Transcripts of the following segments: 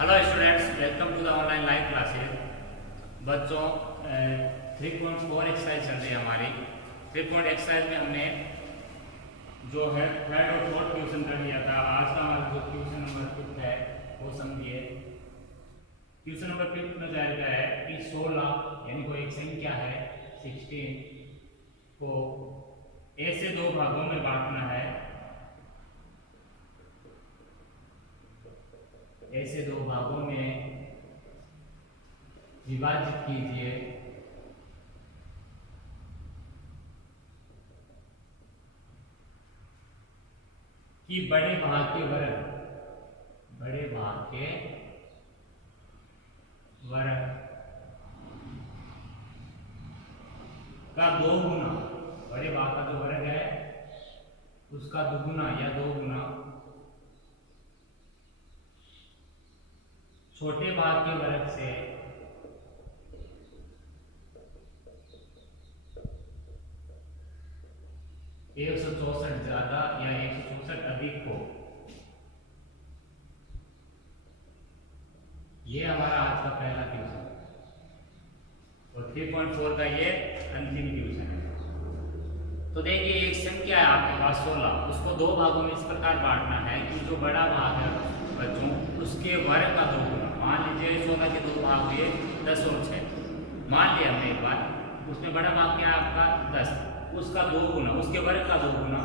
Hello students, welcome to the online live classes. बच्चों 3.4 exercise चल रही है हमारी। 3 एक्सरसाइज में हमने जो है थर्ड और फोर्थ क्वेश्चन कर लिया था। आज का हमारा जो क्वेश्चन नंबर 5 है वो समझिए। क्वेश्चन नंबर 5 में जाएगा है कि 16 यानी कोई एक संख्या है 16 को ऐसे दो भागों में बांटना है, ऐसे दो भागों में विभाजित कीजिए कि बड़े भाग के वर्ग का दो गुना, बड़े भाग का जो वर्ग है उसका दुगुना या दो गुना छोटे भाग के वर्ग से एक सौ चौसठ ज्यादा या 164 अधिक हो। ये हमारा आज का पहला क्वेश्चन और 3.4 का ये अंतिम क्वेश्चन है। तो देखिए, एक संख्या है आपके पास 16, उसको दो भागों में इस प्रकार बांटना है कि जो बड़ा भाग है बच्चों उसके वर्ग का दो गुना। मान लीजिए 16 के दो भाग हुए 10 और 6। मान लिया हमने एक बार, उसमें बड़ा भाग क्या है आपका 10, उसका दो गुना, उसके वर्ग का दो गुना,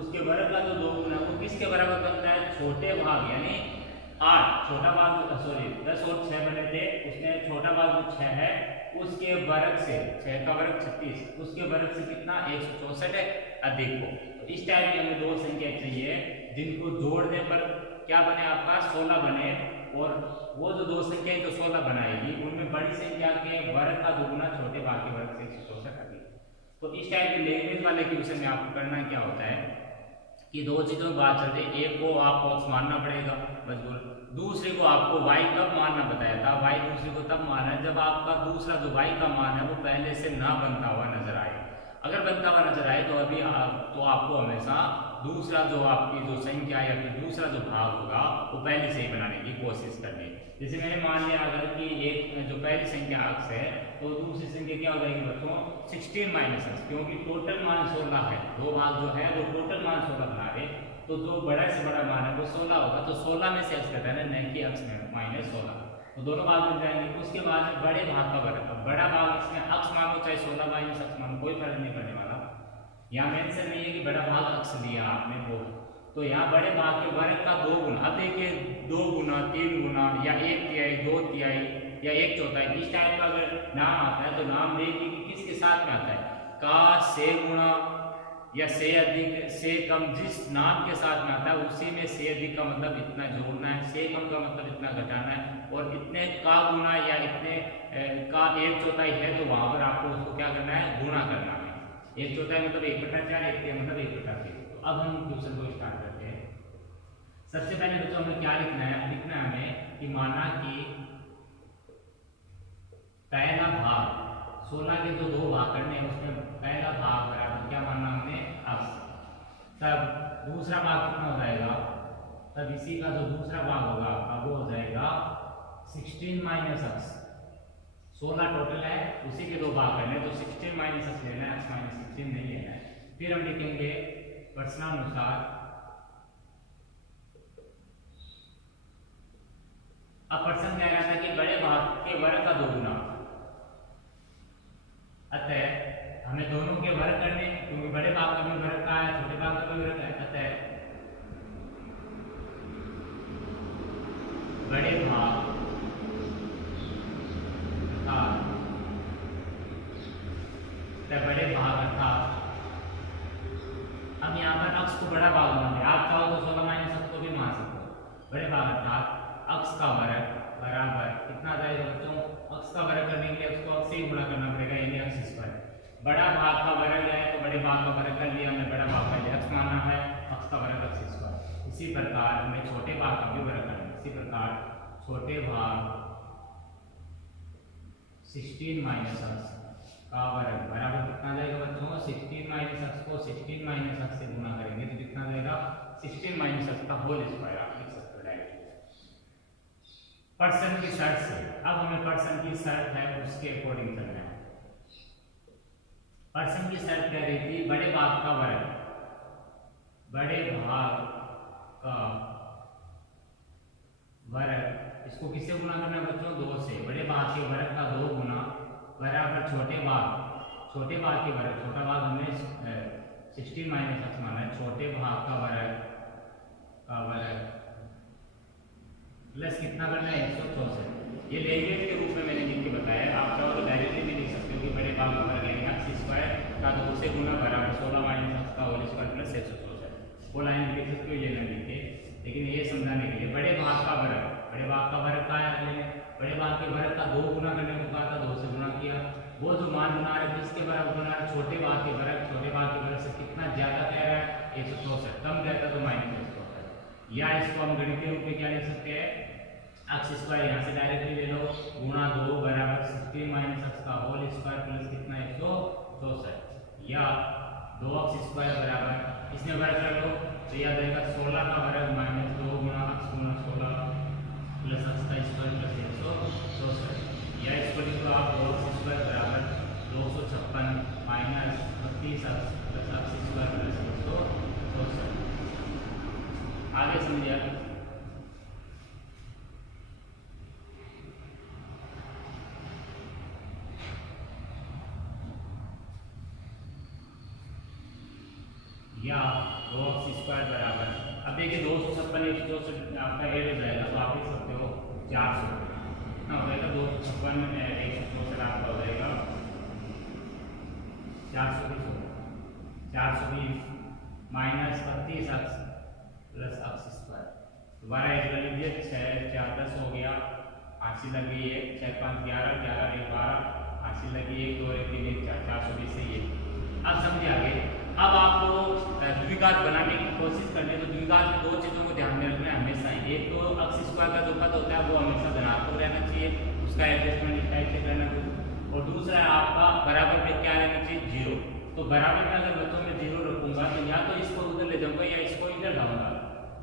उसके वर्ग का जो दो गुना वो किसके बराबर बनता है? छोटे भाग यानी 8, छोटा भाग 10 और 6 बने थे, उसमें छोटा भाग जो 6 है उसके वर्ग से, 6 का वर्ग 36, उसके वर्ग से कितना 164 अधिक हो। तो इस टाइप में हमें दो संख्या चाहिए जिनको जोड़ने पर क्या बने आपका 16 बने, और वो जो दो संख्या जो 16 बनाएगी उनमें बड़ी संख्या के वर्ग का दुगुना छोटे भाग के वर्ग से 164 अधिक। तो इस टाइप के लैंग्वेज वाले क्वेश्चन में आपको करना क्या होता है कि दो चीजों की बात चलती है, एक को आपको x मानना पड़ेगा मजबूर, दूसरे को आपको y कब मानना बताया था, y दूसरे को तब मानना है जब आपका दूसरा जो y का मान है वो पहले से ना बनता हुआ नजर आए। अगर बनता हुआ नजर आए तो तो आपको हमेशा दूसरा जो आपकी जो संख्या या फिर दूसरा जो भाग होगा वो पहले से ही बनाने की कोशिश करनी। जैसे मैंने मान लिया अगर कि एक जो पहली संख्या x है तो दूसरी संख्या क्या हो जाएगी बच्चों 16 - x, क्योंकि टोटल मान 16 है, दो भाग जो है वो टोटल मान 16 बना रहे, तो जो बड़ा से बड़ा मान है वो 16 होगा, तो 16 में से x घटाना है, नहीं कि x में -16, तो दोनों भाग बन जाएंगे। उसके बाद बड़े भाग का वर्ग, बड़ा भाग इसमें x मानो चाहे 16 - x मानो कोई फर्क नहीं पड़ने वाला। यहाँ मेंशन नहीं है कि बड़ा भाग x लिया आपने वो, तो यहाँ बड़े भाग के वर्ग का दो गुना। अब देखिए 2 गुना 3 गुना या 1 तिहाई 2 तिहाई या 1/4 इस टाइप का अगर नाम आता है तो नाम देखिए कि किसके साथ में आता है, का से गुणा या से अधिक से कम, जिस नाम के साथ में आता है उसी में से अधिक का मतलब इतना जोड़ना है, से कम का मतलब इतना घटाना है, और इतने का गुना या इतने का 1/4 है तो वहां पर आपको उसको क्या करना है, गुणा करना है। 1/4 मतलब 1/4, 1 मतलब 1/3। तो अब हम क्वेश्चन को स्टार्ट करते हैं। सबसे पहले बच्चों हमें क्या लिखना है, लिखना है हमें कि माना कि पहला भाग 16 के जो दो भाग करने हैं उसमें पहला भाग बराबर क्या मानना हमने x, तब दूसरा भाग कितना हो जाएगा, तब इसी का जो दूसरा भाग होगा आपका वो हो जाएगा 16 - x। 16 टोटल है, उसी के दो भाग करने, तो 16 - x लेना है, x - 16 नहीं लेना है। फिर हम लिखेंगे प्रश्नानुसार। अब प्रश्न कह रहा था कि बड़े भाग के वर्ग का दो गुना, अतः हमें दोनों के वर्ग करने, क्योंकि बड़े भाग का भी वर्ग का है, छोटे भाग का भी वर्ग है, अतः बड़े भाग अर्थात हम यहाँ पर x को बड़ा भाग मानते हैं, आप चाहो तो 16 - x को भी मान सकते हो। बड़े भाग अर्थात x का वर्ग बराबर कितना जाएगा बच्चों, x का वर्ग करने के लिए x को x से ही गुणा करना पड़ेगा, यानी x²। बड़ा भाग का वर्ग है तो बड़े भाग का वर्ग कर लिया हमने, बड़ा भाग का लिए x माना है, x का वर्ग x²। इसी प्रकार हमें छोटे भाग का भी वर्ग करना है। इसी प्रकार छोटे भाग 16 - x का वर्ग बराबर कितना जाएगा बच्चों, 16 - x को 16 - x से गुणा करेंगे तो कितना जाएगा 16 - x का होल स्क्वायर, आप लिख सकते हो डायरेक्ट। पर्सन की शर्त से। अब हमें पर्सन की शर्त है उसके अकॉर्डिंग चलना है। पर्सन की शर्त कह रही थी बड़े भाग का वर्ग, बड़े भाग का वर्ग, इसको किससे गुना करना है बच्चों? 2 से। बड़े भाग के वर्ग का 2 गुना बराबर छोटे भाग के वर्ग, छोटा भाग हमने 16 माइनस x माना है, छोटे भाग का वर्ग प्लस कितना करना है? 164। ये लेंगे के रूप में मैंने लिख के बताया, आप चाहो तो डायरेक्टली भी लिख सकते हो कि बड़े भाग का वर्ग लेंगे x स्क्वायर का 2 से गुना बराबर 16 माइनस x का होल स्क्वायर प्लस 164। वो लाइन लिख सकते हो, ये ना लिखे, लेकिन ये समझाने के लिए बड़े भाग का वर्ग, बड़े भाग का वर्ग का है, बड़े भाग के वर्ग का 2 गुना करने को कहा था, 2 से गुना किया। वो जो मान बना रहे थे इसके बराबर बना रहे छोटे भाग के वर्ग से कितना ज्यादा कह रहा है? 164। कम रहता तो माइनस 164। या इसको हम गणितीय रूप में क्या लिख सकते हैं? x स्क्वायर यहाँ से डायरेक्टली ले लो, गुणा 2 बराबर 16 माइनस x का होल स्क्वायर प्लस कितना? 164। या 2x स्क्वायर बराबर, इसमें वर्ग कर लो तो याद आएगा 16 का वर्ग माइनस 2 गुणा x गुणा 16 प्लस x का स्क्वायर प्लस 164। या इसको लिख लो आप 2x स्क्वायर बराबर 256 minus 32x plus x square plus 164। आगे समझिए। या 2x स्क्वायर बराबर, अब देखिए 256 164 आपका ऐड हो जाएगा तो आप लिख सकते हो 400 ना हो जाएगा। 256 164 आपका हो जाएगा 420 minus 32x plus x square. दोबारा ऐड कर लीजिए, 6 4 10 हो गया, 80 लगी है, 6 5 11 11 1 12, 80 लगी 1 2 1 3 1 4 420 से ये। अब समझिए आगे। अब आपको द्विघात बनाने की कोशिश करनी है तो द्विघात में 2 चीजों को ध्यान में रखना है हमेशा। एक तो x स्क्वायर का जो पद होता है वो हमेशा धनात्मक रहना चाहिए, उसका एडजस्टमेंट इस टाइप से करना चाहिए। और दूसरा है आपका बराबर में क्या रहना चाहिए? 0। तो बराबर में अगर बच्चों में 0 रखूंगा तो या तो इसको उधर ले जाऊंगा या इसको इधर लाऊंगा,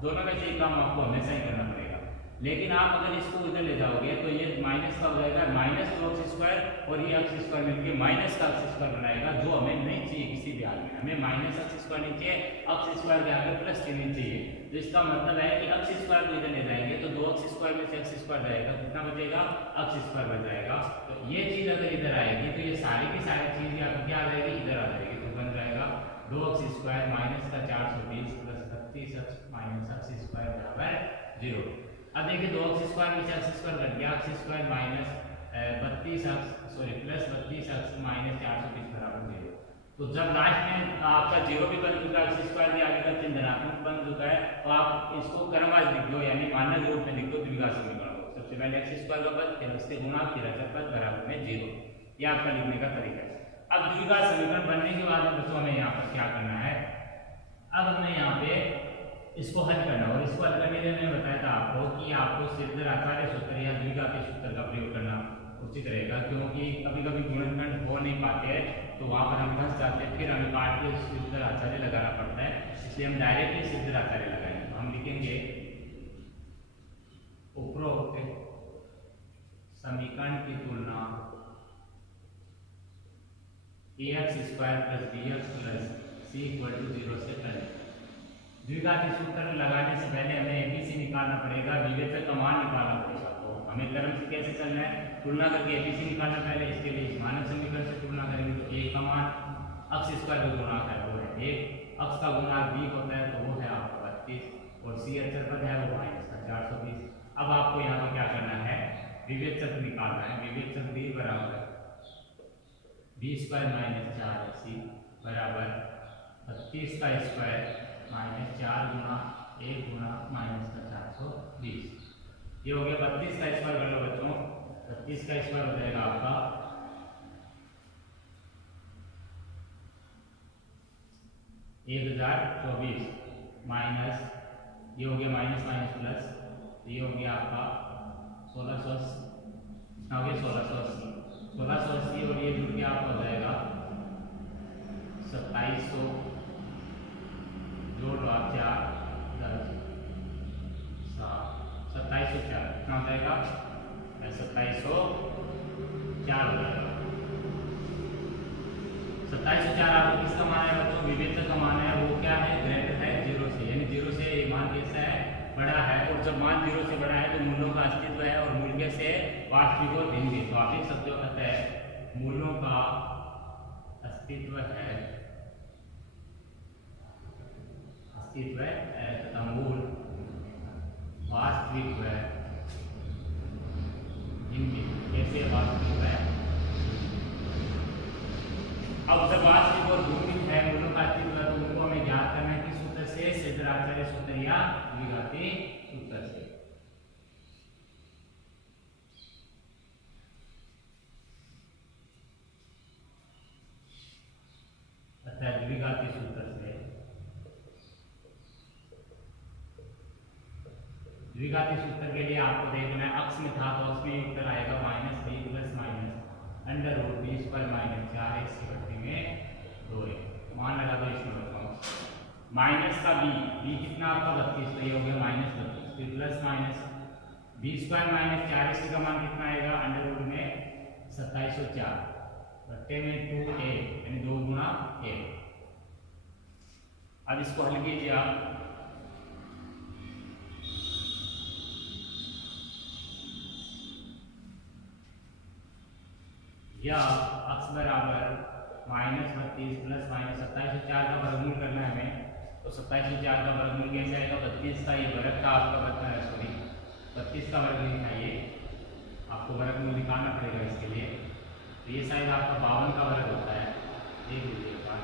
दोनों में से एक काम आपको हमेशा ही करना पड़ेगा। लेकिन आप अगर इसको उधर ले जाओगे तो ये माइनस का हो जाएगा, माइनस 2x स्क्वायर और ये x स्क्वायर मिलकर माइनस का x स्क्वायर बनाएगा, जो हमें नहीं चाहिए किसी भी हाल में। हमें माइनस x स्क्वायर नहीं चाहिए, x स्क्वायर के आगे प्लस चिन्ह चाहिए। तो इसका मतलब है कि x स्क्वायर को इधर ले जाएंगे तो 2x स्क्वायर में से x स्क्वायर जाएगा, कितना बचेगा? x स्क्वायर बच जाएगा। तो ये चीज अगर इधर आएगी तो ये सारी की सारी चीज क्या आ जाएगी? इधर आ जाएगी। तो बन जाएगा 2x स्क्वायर माइनस का 420 plus 32x minus x square बराबर 0। अब देखिए 2x स्क्वायर में से x स्क्वायर घट गया, x square minus 32x plus 32x minus 420 बराबर 0। तो जब लास्ट में आपका 0 भी बन चुका है, x स्क्वायर के आगे का चिन्ह धनात्मक बन चुका है, तो आप इसको क्रमवार लिख दो, यानी मानक रूप में लिख दो द्विघात समीकरण को। सबसे पहले x स्क्वायर का पद, फिर उससे गुणा, फिर अचर पद बराबर में 0। ये आपका लिखने का तरीका है। अब द्विघात समीकरण बनने के बाद बच्चों हमें यहाँ पर क्या करना है? अब हमें यहाँ पे इसको हल करना, और इसको हल करने के लिए मैंने बताया था आपको कि आपको सिद्धर आचार्य सूत्र या द्विघातीय सूत्र का प्रयोग करना उचित रहेगा, क्योंकि कभी कभी गुणनखंड हो नहीं पाते हैं तो वहां पर हम फंस जाते हैं, फिर हमें पाठ के सिद्धर आचार्य लगाना पड़ता है। इसलिए हम डायरेक्टली सिद्धर आचार्य लगाएंगे। तो हम लिखेंगे उपरोक्त समीकरण की तुलना ax square plus bx plus c equal to 0 से करें। द्विघातीय सूत्र लगाने से पहले हमें एबीसी निकालना पड़ेगा, विवेचक का मान निकालना पड़ेगा। तो हमें क्रम से कैसे चलना है? तुलना करके एबीसी निकालना पहले, इसके लिए इस मानक समीकरण से तुलना करेंगे। तो a का मान x स्क्वायर का गुणांक है वो है 1, x का गुणांक b होता है तो वो है आपका 32 और c अचर पद है वो माइनस का 420। अब आपको यहाँ पर क्या करना है? विवेचक निकालना है। विवेचक b बराबर b स्क्वायर माइनस 4ac बराबर 32 का स्क्वायर माइनस 4 गुना 1 गुना माइनस का 420। ये हो गया 32 का स्क्वायर कर लो बच्चों, 32 का स्क्वायर हो जाएगा आपका 1024 माइनस ये हो गया माइनस माइनस प्लस, ये हो गया आपका 1680 हो गया 1680 और ये जुड़ के आपका हो जाएगा 2700 जोड़ लो आप 4 10 7 2704 कितना हो जाएगा बड़ा है, और जब मान 0 से बड़ा है तो मूलों का अस्तित्व है और मूल्य से वास्तविक और भिन्न। तो आप लिख सकते हो अतः मूलों का अस्तित्व है तथा मूल वास्तविक है भिन्न। कैसे वास्तविक है? अब जब वास्तविक और भिन्न है मूलों का अस्तित्व है तो उनको हमें ज्ञात करना है कि सूत्र से, सिद्धाचार्य सूत्र या द्विघाती सूत्र से। अतः द्विघाती सूत्र से, द्विघाती सूत्र के लिए आपको देखना है अक्ष में था तो उसमें उत्तर आएगा -b plus minus under root b square minus 4x की बट्टी में 2a। मान लगा दो इसमें बताओ माइनस का b कितना आपका 32, तो ये हो गया -32, फिर plus minus b square minus 4x का मान कितना आएगा अंडर रूट में 2704 बट्टे में 2a यानी 2 गुना a। अब इसको हल कीजिए आप, या x बराबर -32 प्लस माइनस 2704 का वर्गमूल करना है हमें, तो 2704 का वर्गमूल कैसे आएगा? 32 का ये वर्ग का आपका बता है, सॉरी 32 का वर्ग लिखना है, ये आपको वर्गमूल निकालना पड़ेगा इसके लिए। तो ये शायद आपका 52 का वर्ग होता है, देख लीजिए बात।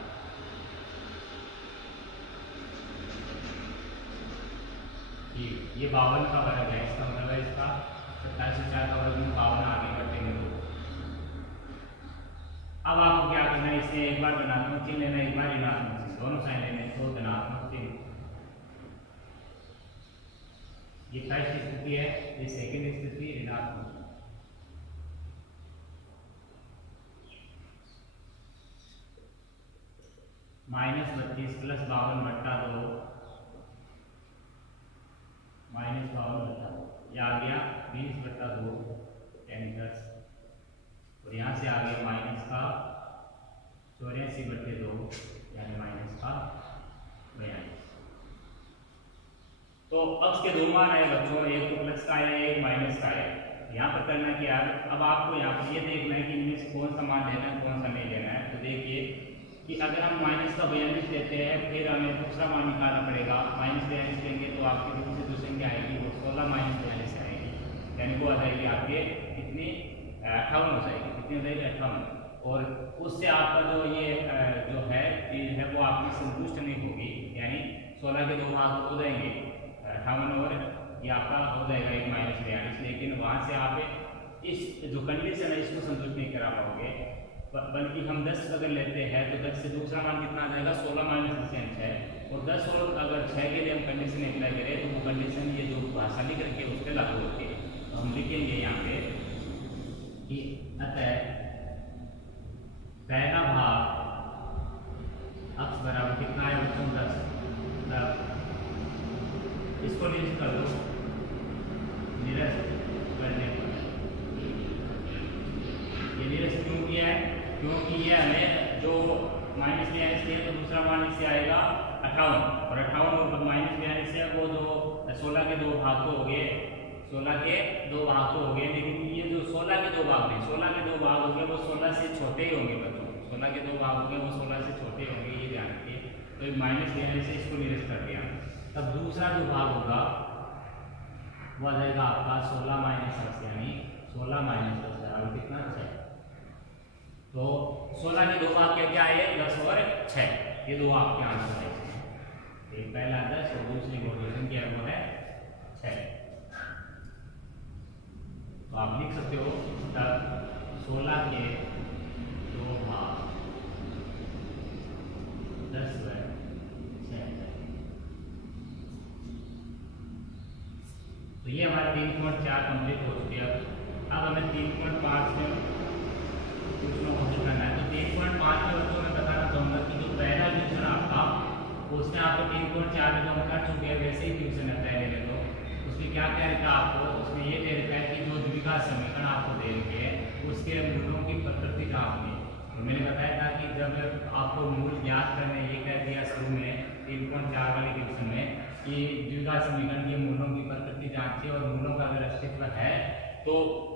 ठीक, ये 52 का वर्ग है, इसका मतलब है इसका 2704 का वर्गमूल 52 आगे बढ़ते हैं। अब आपको क्या करना है, इसे एक बार धनात्मक चिन्ह लेना, एक बार ऋणात्मक चिन्ह, दोनों साइन लेने, तो धनात्मक चिन्ह ये फर्स्ट स्थिति है, ये सेकंड स्थिति ऋणात्मक। -32 प्लस 52 बट्टा 2 -52 यह आ गया 20 बट्टा 2 यानी 10, और यहाँ से आ गया माइनस का 84/2 यानी माइनस का 42। तो अक्ष के दो मान है बच्चों, एक तो प्लस का है एक माइनस का है। यहाँ पर करना क्या है, अब आपको यहाँ पर ये देखना है कि इनमें से कौन सा मान लेना है कौन सा नहीं लेना है। तो देखिए कि अगर हम माइनस का 42 लेते हैं फिर हमें दूसरा मान निकालना पड़ेगा। -42 लेंगे तो आपकी दूसरी जो संख्या आएगी वो 16 -42 आएगी, यानी वो आ जाएगी आपके कितनी 58 हो जाएगी, कितनी हो जाएगी 58। और उससे आपका जो ये जो है चीज है वो आपकी संतुष्ट नहीं होगी, यानी 16 के 2 भाग हो जाएंगे 58 और ये आपका हो जाएगा एक -42। लेकिन वहाँ से आप इस जो कंडीशन है इसको संतुष्ट नहीं करा पाओगे, बल्कि हम 10 अगर लेते हैं तो 10 से दूसरा मान कितना आ जाएगा 16 -6 है, और 10 और अगर 6 के लिए हम कंडीशन अप्लाई करें तो वो कंडीशन ये जो भाषा लिख रखी है उस पर लागू होती है। तो हम लिखेंगे यहाँ पे कि अतः पहला भाग x बराबर कितना है बच्चों 10, इसको निरस्त कर दो, निरस्त करने पर ये निरस्त क्यों किया है, क्योंकि ये हमें जो -42 है तो दूसरा मान इससे आएगा 58, और 58 और -42 है वो जो 16 के 2 भाग तो हो गए, 16 के 2 भाग तो हो गए, लेकिन ये जो 16 के 2 भाग नहीं, 16 के 2 भाग हो गए वो 16 से छोटे ही होंगे बच्चों, 16 के 2 भाग हो गए वो 16 से छोटे होंगे, ये ध्यान रखिए। तो -42 से इसको निरस्त कर दिया, तब दूसरा जो भाग होगा वो आ जाएगा आपका 16 -10 यानी 16 -10 बराबर कितना 6। तो 16 के 2 भाग क्या क्या है 10 और 6, ये दो आपके आंसर है, एक पहला 10 और दूसरी कोडिशन क्या वो है 6। तो आप लिख सकते हो तब 16 के 2 भाग 10/6। तो ये हमारा 3.4 कंप्लीट हो चुकी है। अब हमें 3.5 में कुछ कोशिश करना है। तो 3.5 में बच्चों मैं बताना चाहूँगा कि जो पहला ट्यूशन आपका उसमें आपको 3.4 में जो हम कर चुके हैं वैसे ही ट्यूशन है पहले में, तो उसमें क्या कह रखा है आपको, उसमें ये दे रखा है कि जो द्विघात समीकरण आपको दे रखे हैं उसके मूलों की प्रकृति जांचनी। तो मैंने बताया था कि जब आपको मूल ज्ञात करने ये कह दिया शुरू में 3.4 वाले ट्यूशन में कि द्विघात समीकरण के मूलों की प्रकृति जांचिए और मूलों का अगर अस्तित्व है तो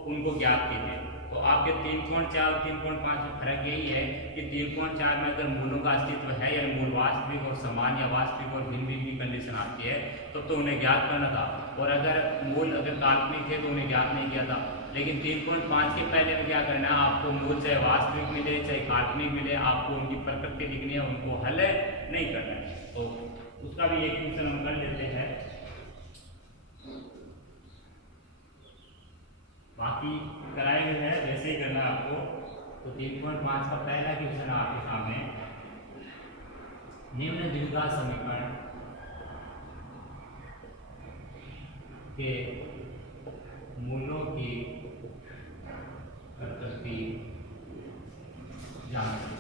उनको ज्ञात कीजिए। तो आपके 3.4 और 3.5 में फर्क यही है कि 3.4 में अगर मूलों का अस्तित्व है या मूल वास्तविक और समान या वास्तविक और भिन्न भिन्न की कंडीशन आती है तो उन्हें ज्ञात करना था, और अगर मूल अगर काल्पनिक थे तो उन्हें ज्ञात नहीं किया था। लेकिन 3.5 के पहले में क्या करना है, आपको मूल चाहे वास्तविक मिले चाहे काल्पनिक मिले, आपको उनकी प्रकृति लिखनी है, उनको हल नहीं करना है। तो उसका भी एक क्वेश्चन हम कर लेते हैं, बाकी कराए हुए हैं वैसे ही करना है आपको। तो 3.5 का पहला क्वेश्चन है आपके सामने, निम्न द्विघात समीकरण के मूलों की प्रकृति जांचना।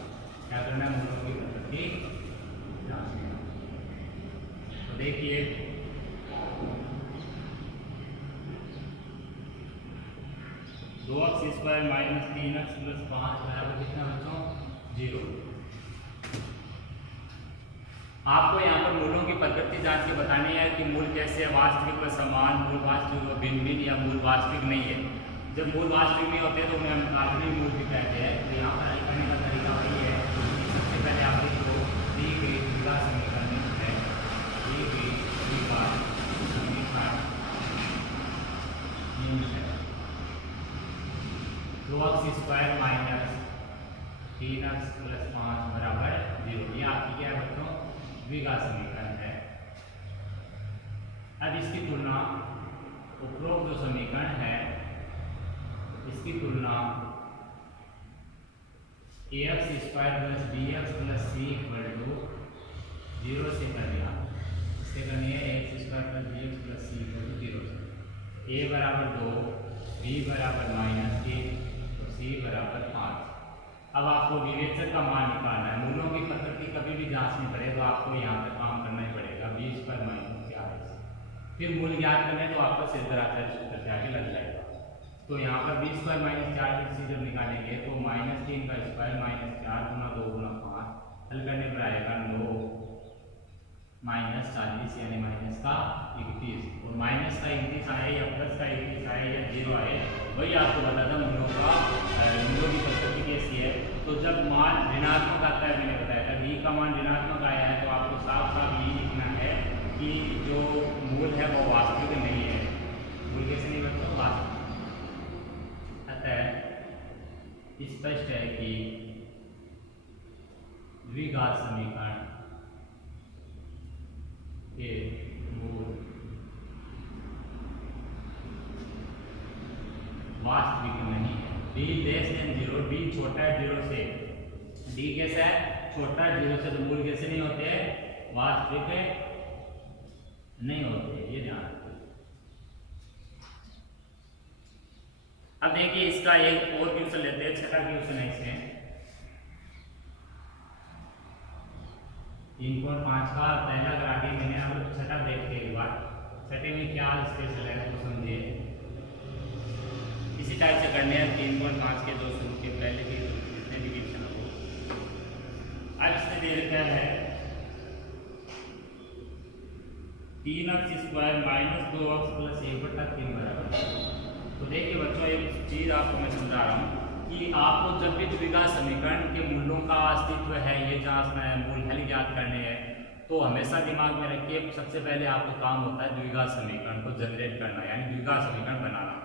क्या करना है, मूलों की प्रकृति जांचना। तो देखिए दो x square minus 3x plus 5 बराबर कितना बच्चों, 0। आपको यहाँ पर मूलों की प्रकृति जांच के बतानी है कि मूल कैसे है, वास्तविक व समान, मूल वास्तविक व भिन्न भिन्न, या मूल वास्तविक नहीं है। जब मूल वास्तविक नहीं होते तो उन्हें हम काल्पनिक मूल भी कहते हैं। तो यहाँ पर हल करने का तरीका वही है कि सबसे पहले आप देखो दी गई द्विघात समीकरण है, दी गई द्विघात समीकरण है 2x square minus 3x plus 5 बराबर 0। ये आपकी क्या है बच्चों, द्विघात समीकरण है। अब इसकी तुलना उपरोक्त जो समीकरण है इसकी तुलना ax square plus bx plus c equal to 0 से कर दिया। इससे करनी है ax square plus bx plus c equal to 0 से। a बराबर 2, b बराबर माइनस 1, तो c बराबर 5। अब आपको विवेचक का मान निकालना है। मूलों की प्रकृति कभी भी जांचनी पड़े तो आपको यहाँ पर काम करना ही पड़ेगा, 20 पर माइनस 4। फिर मूल ज्ञात करने तो आपका सिद्धांत सूत्र से आगे लग जाएगा। तो यहाँ पर 20 पर माइनस 4 से जब निकालेंगे तो -3 का स्क्वायर माइनस 4 गुना 2 गुना 5, हल करने पर आएगा 9 माइनस 40 यानी माइनस का 31। और माइनस का 31 आए या प्लस का 31 आए या 0 आए, वही आपको बता था मूलों की प्रकृति कैसी है। तो जब मान ऋणात्मक आता है, मैंने बताया था v का मान ऋणात्मक आया है तो आपको साफ साफ ये लिखना है कि जो मूल है वो वास्तविक नहीं है। मूल कैसे नहीं बच्चों, वास्तविक। अतः स्पष्ट है कि द्विघात समीकरण के मूल वास्तविक नहीं है। d लेस देन 0, d छोटा है 0 से, d कैसा है, छोटा है 0 से, तो मूल कैसे नहीं होते हैं, वास्तविक नहीं होते, ये ध्यान रखिए। अब देखिए इसका एक और क्वेश्चन लेते हैं, छठा क्वेश्चन है इसमें 3.5 का पहला करा के मैंने, अब छठा देखते हैं एक बार। छठे में क्या स्पेशल है तो समझिए। इसी टाइप से करने हैं 3.5 के दो शुरू के पहले के जितने भी क्वेश्चन हो। अब इसमें दे रखा है 3x square minus 2x plus 1/3 बराबर। तो देखिए बच्चों एक चीज़ आपको मैं समझा रहा हूँ कि आपको जब भी द्विघात समीकरण के मूलों का अस्तित्व है ये जांचना है, मूल हल ज्ञात करने हैं, तो हमेशा दिमाग में रखिए सबसे पहले आपका काम होता है द्विघात समीकरण को जनरेट करना, यानी द्विघात समीकरण बनाना।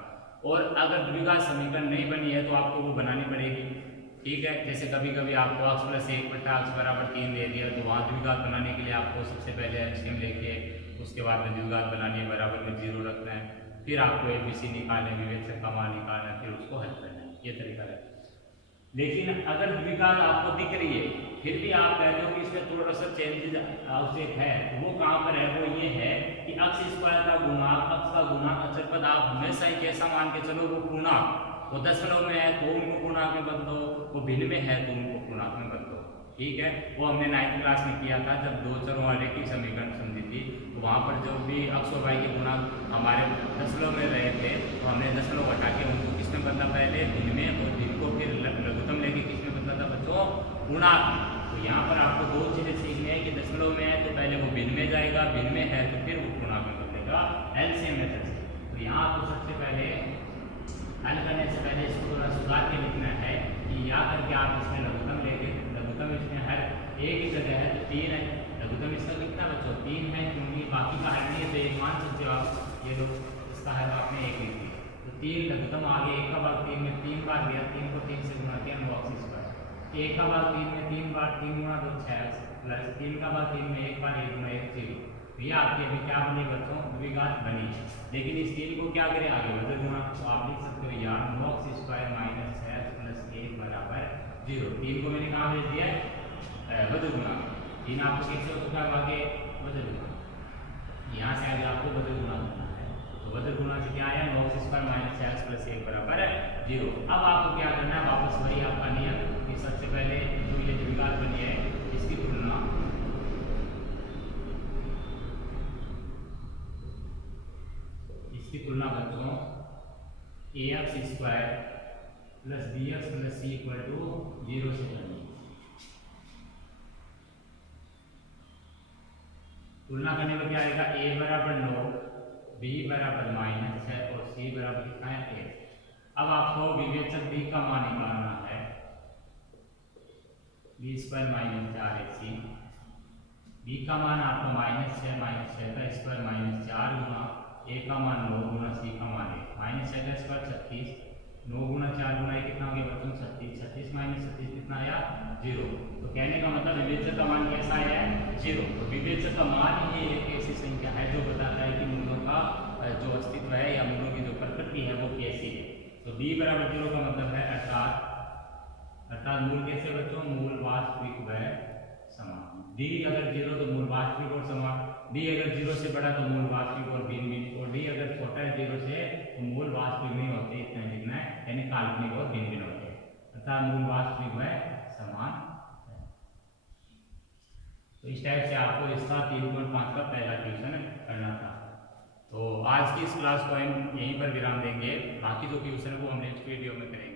और अगर द्विघात समीकरण नहीं बनी है तो आपको वो बनानी पड़ेगी, ठीक है। जैसे कभी कभी आपको x प्लस 1/x बराबर 3 दे दिया, तो वहाँ द्विघात बनाने के लिए आपको सबसे पहले एलसीएम लेके उसके बाद में द्विघात बनानी है, बराबर में 0 रखना है, फिर आपको एबीसी निकालना है, विवेचक का मान निकालना है, फिर उसको हल करना है, ये तरीका है। लेकिन अगर द्विघात आपको दिख रही है फिर भी आप कहते हो कि इसमें थोड़ा सा चेंजेज आवश्यक है, वो कहाँ पर है, वो ये है कि x स्क्वायर का गुणांक, x का गुणांक अचर पद आप हमेशा एक ऐसा मान के चलो वो पूर्णांक, वो दशमलव में है तो उनको पूर्णांक में बदल दो, वो भिन्न में है तो उनको पूर्णांक में बदल दो, ठीक है। वो हमने 9th क्लास में किया था जब दो चरों वाले की समीकरण समझी थी, तो वहाँ पर जो भी x और y के गुणांक हमारे दशमलव में रहे थे तो हमने दशमलव हटा के उनको किसमें बदला, पहले भिन्न में, और भिन्न को फिर लघुत्तम लेके किसमें बदला था बच्चों, पूर्णांक। तो यहाँ पर आपको दो चीज़ें सीखनी है कि दशमलव में है तो पहले वो भिन्न में जाएगा, भिन्न में है तो फिर उत्पूर्णांक में बदलेगा एलसीएम मेथड से। तो यहाँ आपको सबसे पहले हल करने से पहले इसको थोड़ा सुधार के लिखना है कि या करके आप इसमें लघुत्तम लेंगे। लघुत्तम इसमें हर एक ही जगह है तो 3 है, लघुत्तम इसका कितना बच्चों 3 है, क्योंकि बाकी का हल नहीं है तो एक मान सकते हो आप, ये लो इसका हल आपने एक लिख दिया तो 3 लघुत्तम आगे 1 का भाग 3 में 3 बार दिया, 3 को 3 से गुणा किया 9/3, 1 का भाग 3 में 3 बार 3 गुणा 2 6 प्लस 3 का भाग 3 में 1 बार 1 गुणा 1 0। तो ये आपकी अभी क्या बनी बच्चों द्विघात बनी, लेकिन इस 3 को क्या करें आगे बदल दूंगा तो आप लिख सकते हो यार 9x² - 6x + 1 बराबर 0। 3 को मैंने कहाँ भेज दिया है बदल दूंगा, 3 आपको कैसे हो चुका है आगे बदल दूंगा, यहाँ से आगे आपको बदल गुणा करना है तो बदल गुणा से क्या आया 9x² - 6x + 1 बराबर 0। अब आपको क्या करना है वापस वही आपका नियम कि सबसे पहले जो ये द्विघात बनी है इसकी तुलना बच्चों ax² + bx + c = 0 से करनी। तुलना करने में क्या आएगा a बराबर 9, b बराबर -6 और c बराबर कितना है 1। अब आपको विवेचक b का मान निकालना है, b² - 4ac, b का मान आपको -6 का स्क्वायर -4 गुना a का मान 9 गुना c का मान 1, -6 का स्क्वायर 36, 9 गुना 4 गुना 1 कितना हो गया बच्चों 36, 36 - 36 कितना आया 0। तो कहने का मतलब विवेचक का मान कैसा आया 0। तो विवेचक का मान ये एक ऐसी संख्या है जो बताता है कि मूलों का जो अस्तित्व है या मूलों की जो प्रकृति है वो कैसी है। तो b बराबर 0 का मतलब है अर्थात मूल कैसे बच्चों मूल वास्तविक व समान। d अगर 0 तो मूल वास्तविक और समान, d अगर 0 से बड़ा तो मूल वास्तविक और भिन्न, और d अगर छोटा है 0 से तो मूल वास्तविक नहीं होते, इतना लिखना है, यानी काल्पनिक और भिन्न होते हैं, अर्थात मूल वास्तविक व समान है। तो इस टाइप से आपको इसका 3.5 का पहला ट्यूशन करना था। तो आज की इस क्लास को हम यहीं पर विराम देंगे, बाकी जो ट्यूशन है वो हम नेक्स्ट वीडियो में करेंगे।